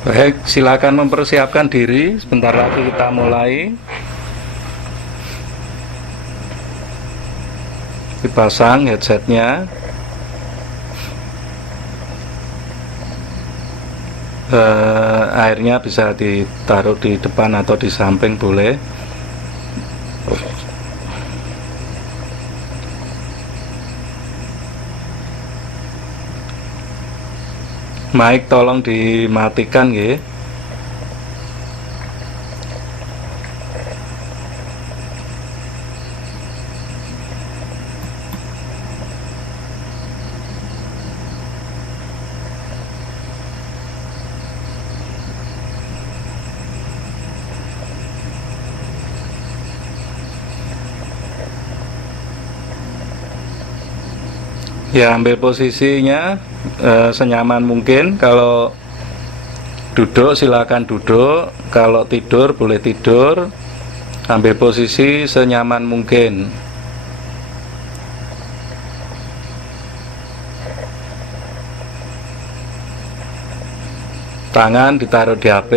Baik, silakan mempersiapkan diri. Sebentar lagi kita mulai. Dipasang headsetnya. Airnya bisa ditaruh di depan atau di samping boleh. Mic tolong dimatikan ya. Ya, ambil posisinya senyaman mungkin. Kalau duduk silakan duduk, kalau tidur boleh tidur. Ambil posisi senyaman mungkin. Tangan ditaruh di HP.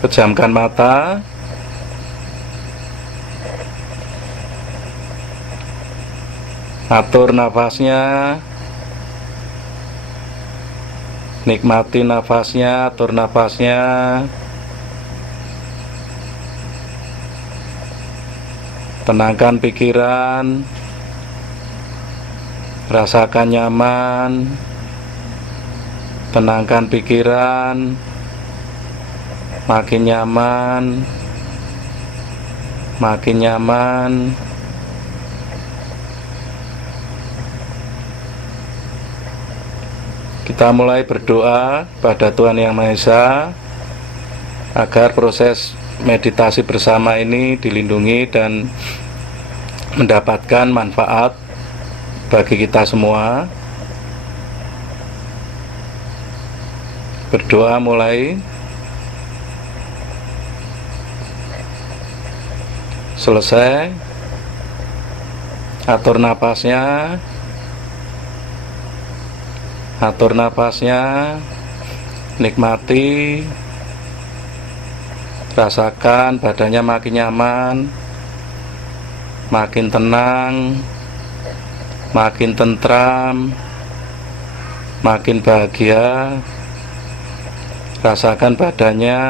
Pejamkan mata. Atur nafasnya. Nikmati nafasnya, atur nafasnya. Tenangkan pikiran. Rasakan nyaman. Tenangkan pikiran. Makin nyaman, makin nyaman. Kita mulai berdoa pada Tuhan Yang Maha Esa agar proses meditasi bersama ini dilindungi dan mendapatkan manfaat bagi kita semua. Berdoa mulai. Selesai. Atur napasnya. Atur napasnya. Nikmati. Rasakan badannya makin nyaman, makin tenang, makin tentram, makin bahagia. Rasakan badannya.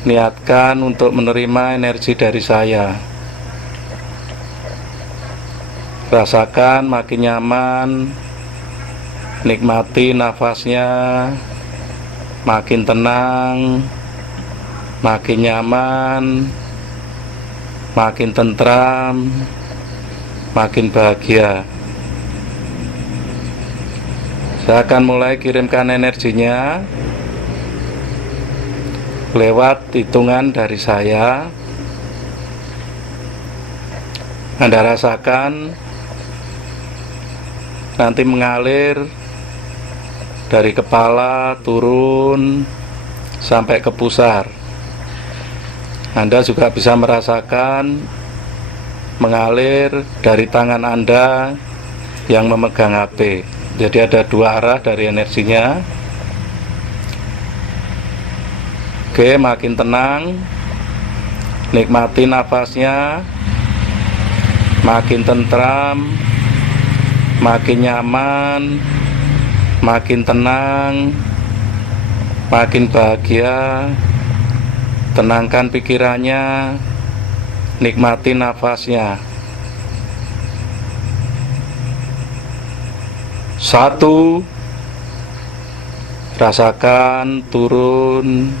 Niatkan untuk menerima energi dari saya. Rasakan makin nyaman. Nikmati nafasnya. Makin tenang, makin nyaman, makin tentram, makin bahagia. Saya akan mulai kirimkan energinya lewat hitungan dari saya. Anda rasakan nanti mengalir dari kepala turun sampai ke pusar. Anda juga bisa merasakan mengalir dari tangan Anda yang memegang HP. Jadi ada dua arah dari energinya. Oke, makin tenang. Nikmati nafasnya. Makin tentram, makin nyaman, makin tenang, makin bahagia. Tenangkan pikirannya. Nikmati nafasnya. 1. Rasakan turun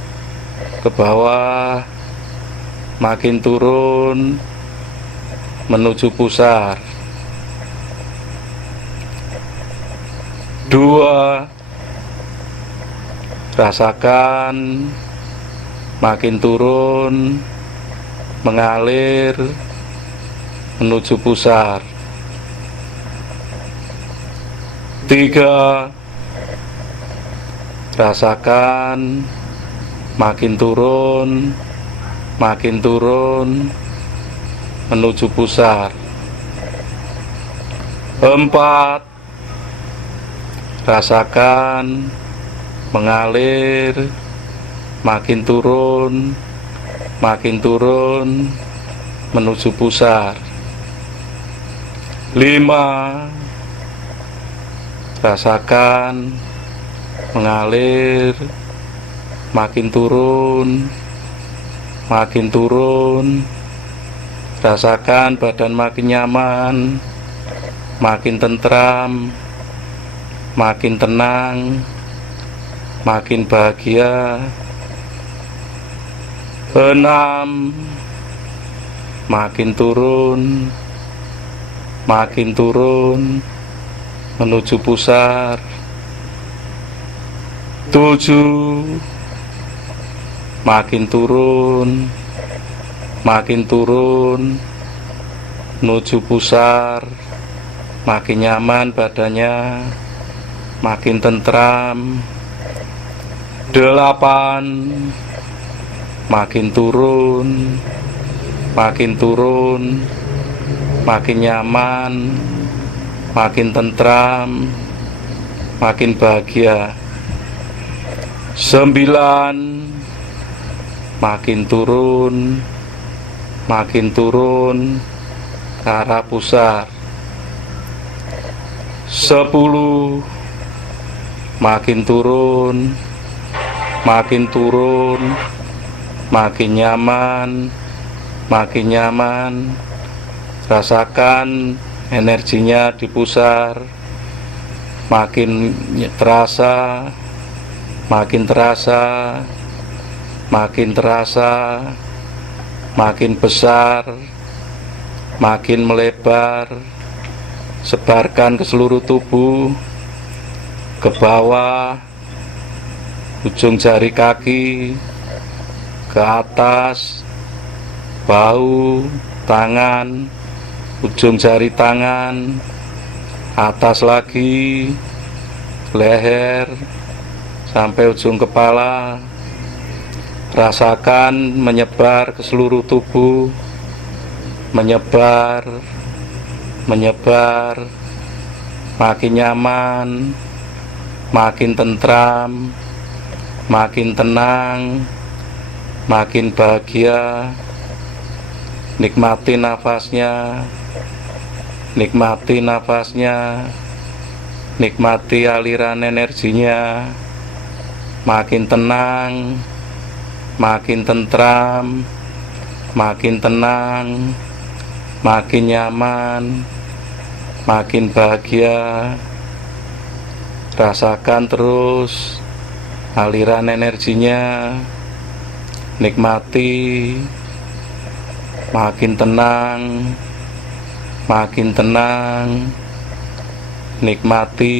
ke bawah, makin turun menuju pusar. 2. Rasakan makin turun, mengalir menuju pusar. 3. Rasakan makin turun menuju pusar. 4. Rasakan mengalir, makin turun menuju pusar. 5. Rasakan mengalir, makin turun. Rasakan badan makin nyaman, makin tentram, makin tenang, makin bahagia. 6. Makin turun menuju pusar. 7. Makin turun menuju pusar, makin nyaman badannya, makin tentram. 8. Makin turun, makin nyaman, makin tentram, makin bahagia. 9. Makin turun ke arah pusar. 10. Makin turun, makin nyaman. Rasakan energinya di pusar, makin terasa, makin besar, makin melebar. Sebarkan ke seluruh tubuh, ke bawah, ujung jari kaki, ke atas, bahu, tangan, ujung jari tangan, atas lagi, leher, sampai ujung kepala. Rasakan menyebar ke seluruh tubuh, menyebar, makin nyaman, makin tentram, makin tenang, makin bahagia. Nikmati nafasnya, nikmati aliran energinya. Makin tenang, makin tentram, makin tenang, makin nyaman, makin bahagia. Rasakan terus aliran energinya, nikmati. Makin tenang, nikmati.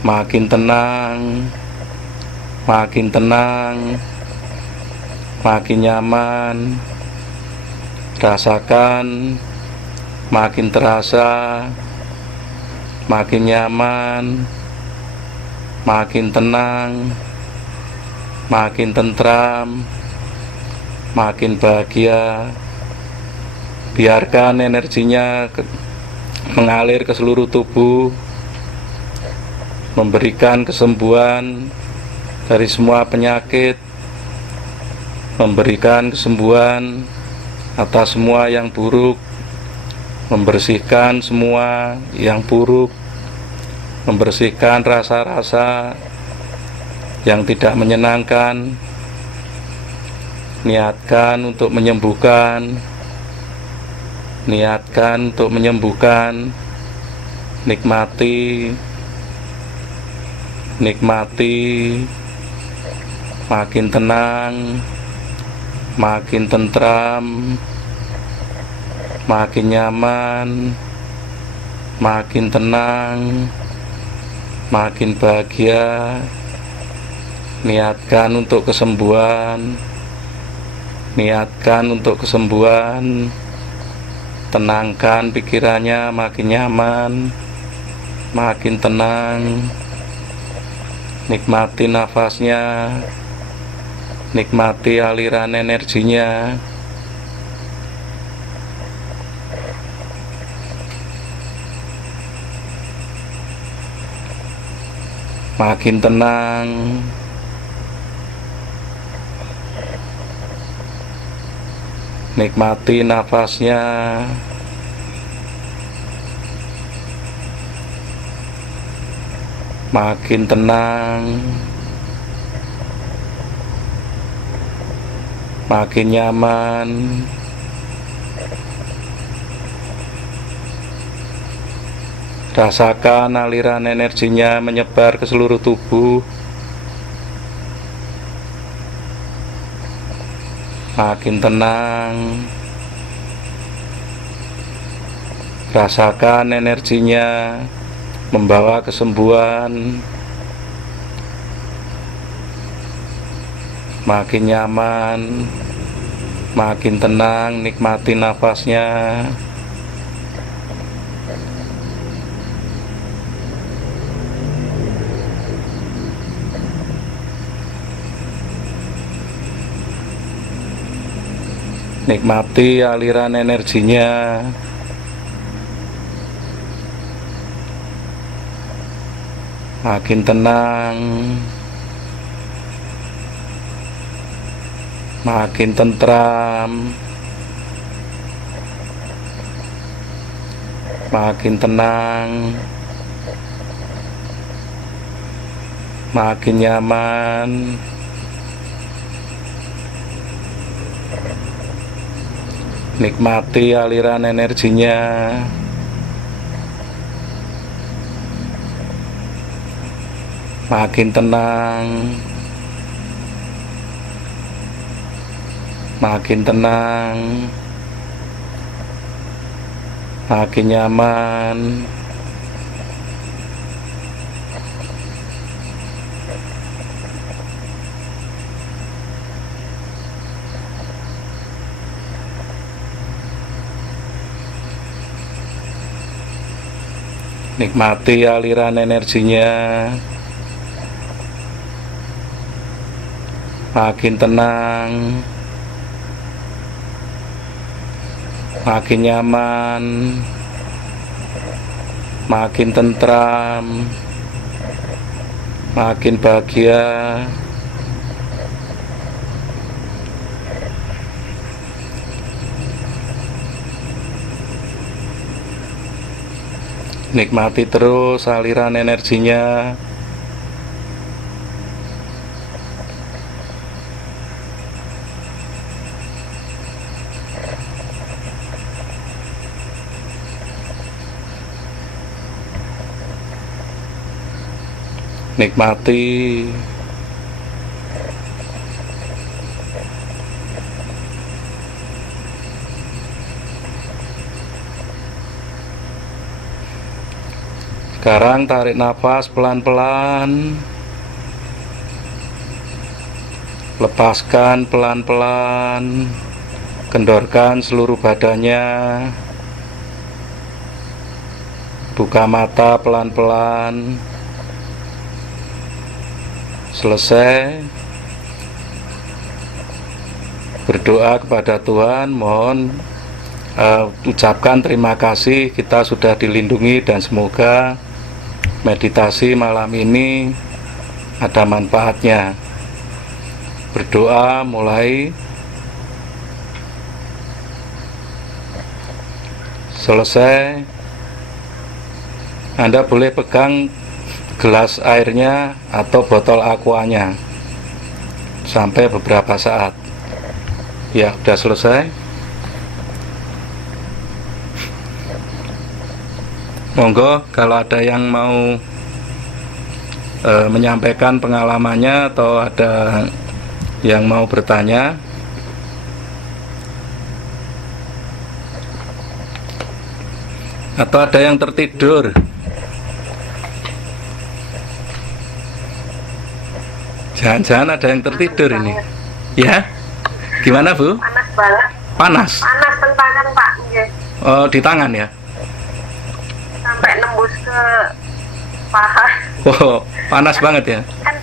Makin tenang, makin nyaman. Rasakan makin terasa, makin nyaman, makin tenang, makin tentram, makin bahagia. Biarkan energinya mengalir ke seluruh tubuh, memberikan kesembuhan dari semua penyakit, memberikan kesembuhan atas semua yang buruk, membersihkan semua yang buruk, membersihkan rasa-rasa yang tidak menyenangkan. Niatkan untuk menyembuhkan, nikmati, makin tenang, makin tentram, makin nyaman, makin tenang, makin bahagia. Niatkan untuk kesembuhan, tenangkan pikirannya, makin nyaman, makin tenang. Nikmati nafasnya, nikmati aliran energinya, makin tenang. Nikmati nafasnya. Makin tenang. Makin nyaman. Rasakan aliran energinya menyebar ke seluruh tubuh. Makin tenang. Rasakan energinya membawa kesembuhan. Makin nyaman, makin tenang, nikmati nafasnya. Nikmati aliran energinya. Makin tenang, makin tentram, makin tenang, makin nyaman. Nikmati aliran energinya. Makin tenang, makin tenang, makin nyaman. Nikmati aliran energinya. Makin tenang, makin nyaman, makin tentram, makin bahagia. Nikmati terus aliran energinya. Nikmati. Sekarang tarik nafas pelan-pelan. Lepaskan pelan-pelan. Kendorkan seluruh badannya. Buka mata pelan-pelan. Selesai. Berdoa kepada Tuhan, mohon ucapkan terima kasih, kita sudah dilindungi dan semoga meditasi malam ini ada manfaatnya. Berdoa mulai. Selesai. Anda boleh pegang gelas airnya atau botol aquanya sampai beberapa saat. Ya, sudah selesai. Monggo kalau ada yang mau menyampaikan pengalamannya atau ada yang mau bertanya. Atau ada yang tertidur. Jangan-jangan ada yang tertidur ini. Ya? Gimana, Bu? Panas banget. Panas? Panas tangan, Pak. Oh, di tangan ya? Sampai nembus ke paha. Oh, panas banget ya? Kan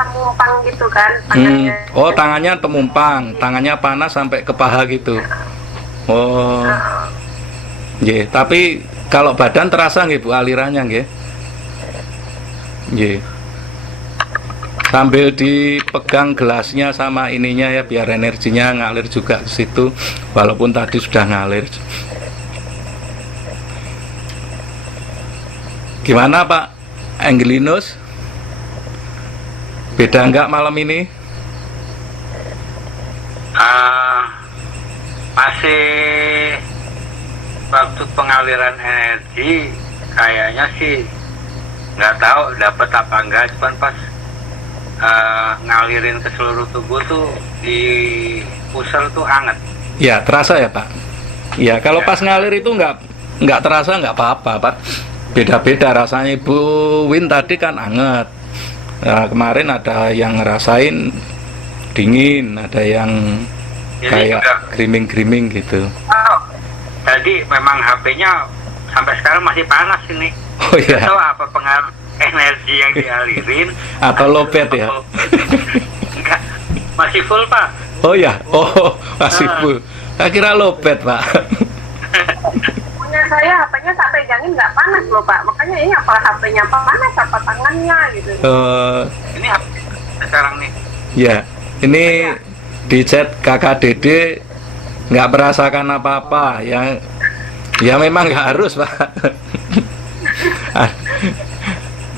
temumpang gitu kan tangannya. Oh, tangannya temumpang, tangannya panas sampai ke paha gitu. Oh, nggih. Tapi kalau badan terasa nggih Bu alirannya nggih? Nggih. Sambil dipegang gelasnya sama ininya ya, biar energinya ngalir juga ke situ, walaupun tadi sudah ngalir. Gimana Pak Anggelinus? Beda enggak malam ini? Masih waktu pengaliran energi kayaknya sih nggak tahu dapat apa enggak, cuman pas ngalirin ke seluruh tubuh tuh di pusar tuh anget. Ya terasa ya Pak. Ya kalau pas ngalir itu nggak terasa, nggak apa-apa Pak. Beda-beda rasanya. Ibu Win tadi kan anget. Nah, kemarin ada yang ngerasain dingin, ada yang kayak griming-griming gitu. Oh, tadi memang HP-nya sampai sekarang masih panas ini. Oh iya. Tahu apa pengaruh energi yang dialirin atau lowbat ya? Enggak, masih full Pak. Oh ya, oh masih full. Saya kira lowbat Pak. Punya saya HP-nya tak pegangin nggak panas loh Pak. Makanya ini apa HP-nya apa panas apa tangannya gitu. Ini HP sekarang nih. Ya, ini di chat kakak Dede nggak merasakan apa-apa ya. Ya memang nggak harus Pak.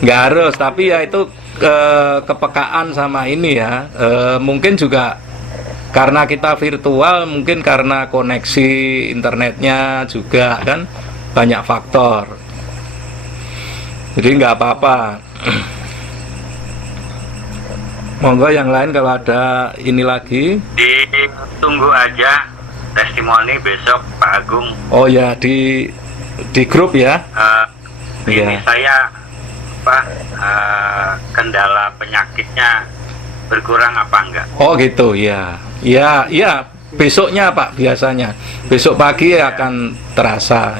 Nggak harus, tapi ya itu kepekaan sama ini ya. Mungkin juga karena kita virtual, mungkin karena koneksi internetnya juga kan banyak faktor. Jadi nggak apa-apa. Monggo yang lain kalau ada ini lagi. Ditunggu aja testimoni besok Pak Agung. Oh ya, di grup ya. Ini saya kendala penyakitnya berkurang apa enggak? Oh gitu ya. Ya besoknya Pak biasanya. Besok pagi akan terasa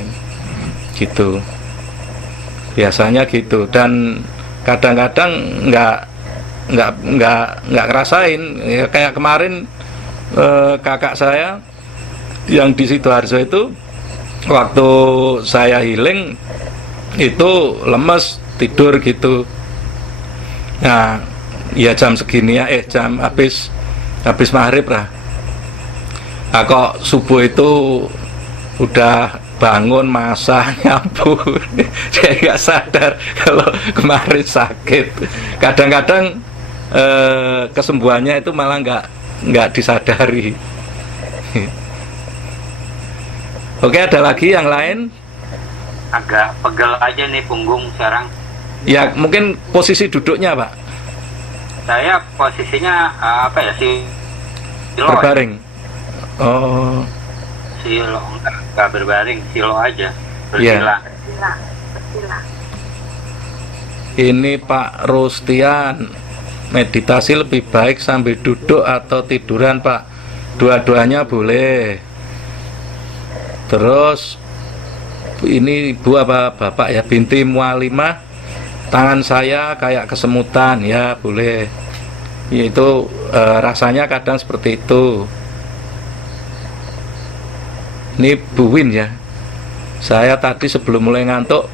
gitu. Biasanya gitu, dan kadang-kadang nggak ngerasain ya, kayak kemarin kakak saya yang di Sidoarjo itu waktu saya healing itu lemes tidur gitu. Nah ya jam segini ya jam habis maghrib lah. Nah, kok subuh itu udah bangun masak nyapu. Saya nggak sadar kalau kemarin sakit. Kadang-kadang kesembuhannya itu malah nggak disadari. Oke, ada lagi yang lain? Agak pegel aja nih punggung sekarang. Ya mungkin posisi duduknya Pak. Saya posisinya apa ya sih? Berbaring. Oh. Silo enggak berbaring, silo aja. Iya. Bersila. Ini Pak Rustian, meditasi lebih baik sambil duduk atau tiduran Pak? Dua-duanya boleh. Terus ini Ibu apa Bapak ya, binti Mualimah, tangan saya kayak kesemutan ya, boleh. Itu rasanya kadang seperti itu. Ini Bu Win ya, saya tadi sebelum mulai ngantuk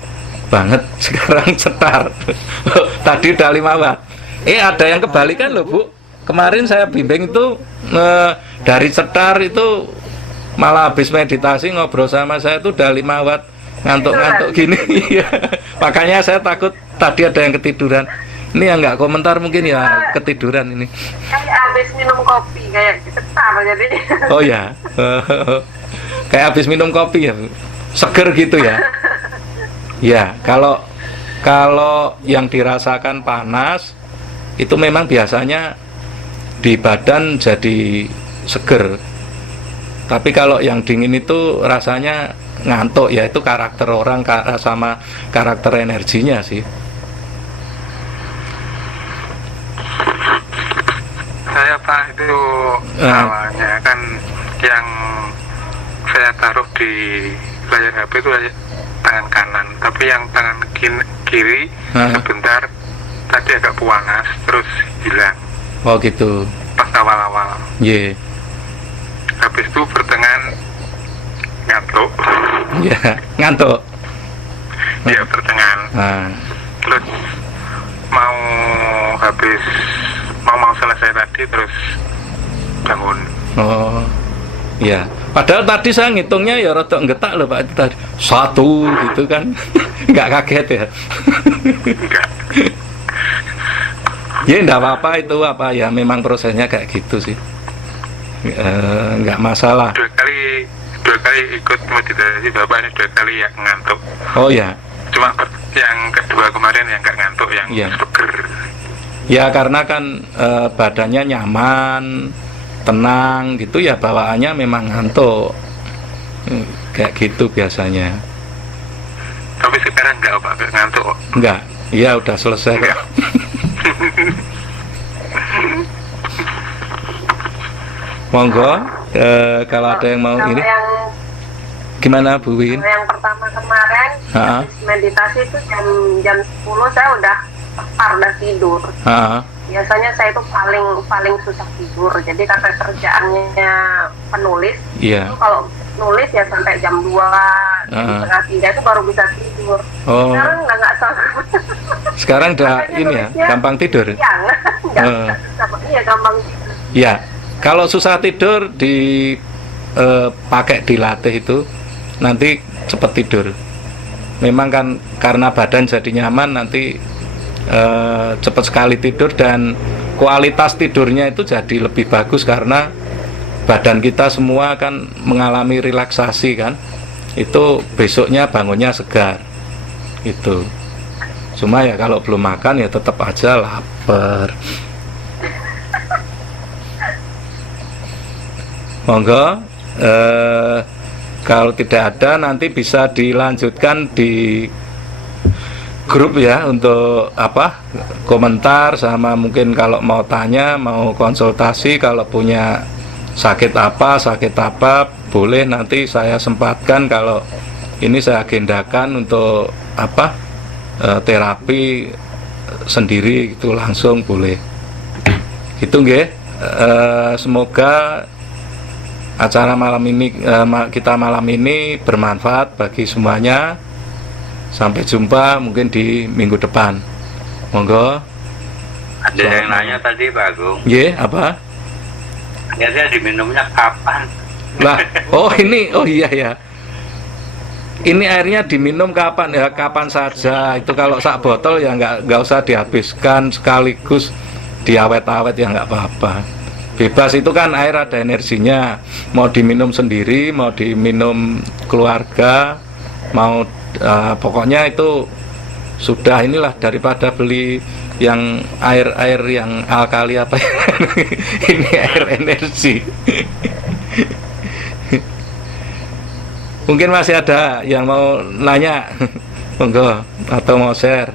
banget, sekarang cetar. Tadi udah 5 watt. Ada yang kebalikan loh Bu. Kemarin saya bimbing itu dari cetar itu malah habis meditasi ngobrol sama saya itu udah 5 watt, ngantuk-ngantuk gini. Makanya saya takut tadi ada yang ketiduran. Ini yang nggak komentar mungkin ya ketiduran ini. Kayak habis minum kopi, kayak cetar jadi. Oh ya, kayak habis minum kopi ya, seger gitu ya. Ya, kalau yang dirasakan panas itu memang biasanya di badan jadi seger. Tapi kalau yang dingin itu rasanya ngantuk ya, itu karakter orang sama karakter energinya sih. Saya Pak itu awalnya kan yang saya taruh di layar HP itu tangan kanan, tapi yang tangan kiri sebentar tadi agak panas terus hilang. Oh gitu. Pas awal-awal. Iya. Habis itu pertengahan ngantuk. Iya, ngantuk. Iya pertengahan. Nah. Terus mau habis mau selesai tadi terus bangun. Oh, iya. Padahal tadi saya ngitungnya ya rada ngetak loh Pak itu tadi. 1 gitu kan. Nggak kaget ya. Enggak. Ya enggak apa-apa itu apa ya memang prosesnya kayak gitu sih. Nggak masalah. Dua kali ikut meditasi Bapak ini 2 kali yang ngantuk. Oh ya. Cuma yang kedua kemarin yang nggak ngantuk, yang Iya. seger. Ya karena kan badannya nyaman, tenang gitu ya bawaannya memang ngantuk. Kayak gitu biasanya. Tapi sekarang nggak Pak, nggak ngantuk kok. Enggak. Iya udah selesai kok. Enggak. Monggo kalau ada yang mau Kalau ini yang gimana Bu Win? kalau yang pertama kemarin Ha-ha. habis meditasi itu jam 10 saya udah tepar, udah tidur. Ah, Biasanya saya itu paling susah tidur. Jadi karena kerjaannya penulis, iya. itu kalau nulis ya sampai jam 2, setengah 3 itu baru bisa tidur. Oh. Sekarang nggak sanggup. Sekarang udah Makanya ini ya, nulisnya gampang tidur. Iya, iya gampang tidur. Ya, kalau susah tidur pakai dilatih itu nanti cepet tidur. Memang kan karena badan jadi nyaman nanti cepat sekali tidur dan kualitas tidurnya itu jadi lebih bagus karena badan kita semua kan mengalami relaksasi kan. Itu besoknya bangunnya segar. Itu. Cuma ya kalau belum makan ya tetap aja lapar. Monggo, kalau tidak ada nanti bisa dilanjutkan di grup ya untuk apa komentar sama mungkin kalau mau tanya mau konsultasi kalau punya sakit apa boleh nanti saya sempatkan kalau ini saya agendakan untuk apa terapi sendiri itu langsung boleh gitu nggih. Semoga acara malam ini kita malam ini bermanfaat bagi semuanya. Sampai jumpa mungkin di minggu depan. Monggo. Ada yang nanya tadi Pak Agung. Apa? Biasanya diminumnya kapan? Lah, oh iya ya. Ini airnya diminum kapan ya? Kapan saja. Itu kalau sak botol ya nggak usah dihabiskan sekaligus diawet-awet ya nggak apa-apa. Bebas itu kan air ada energinya. Mau diminum sendiri, mau diminum keluarga, mau pokoknya itu sudah inilah daripada beli yang air yang alkali apa ini air energi. Mungkin masih ada yang mau nanya monggo atau mau share.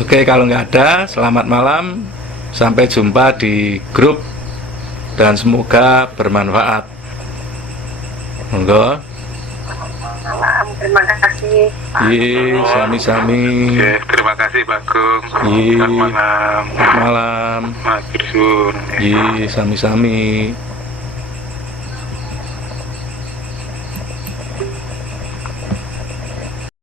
Oke, kalau nggak ada selamat malam, sampai jumpa di grup dan semoga bermanfaat. Monggo. Malam, terima kasih Pak. Iya, sami-sami. Oke, terima kasih Pak Agung. Iya. Selamat malam. Malam. Mas Birsun. Iya, sami-sami.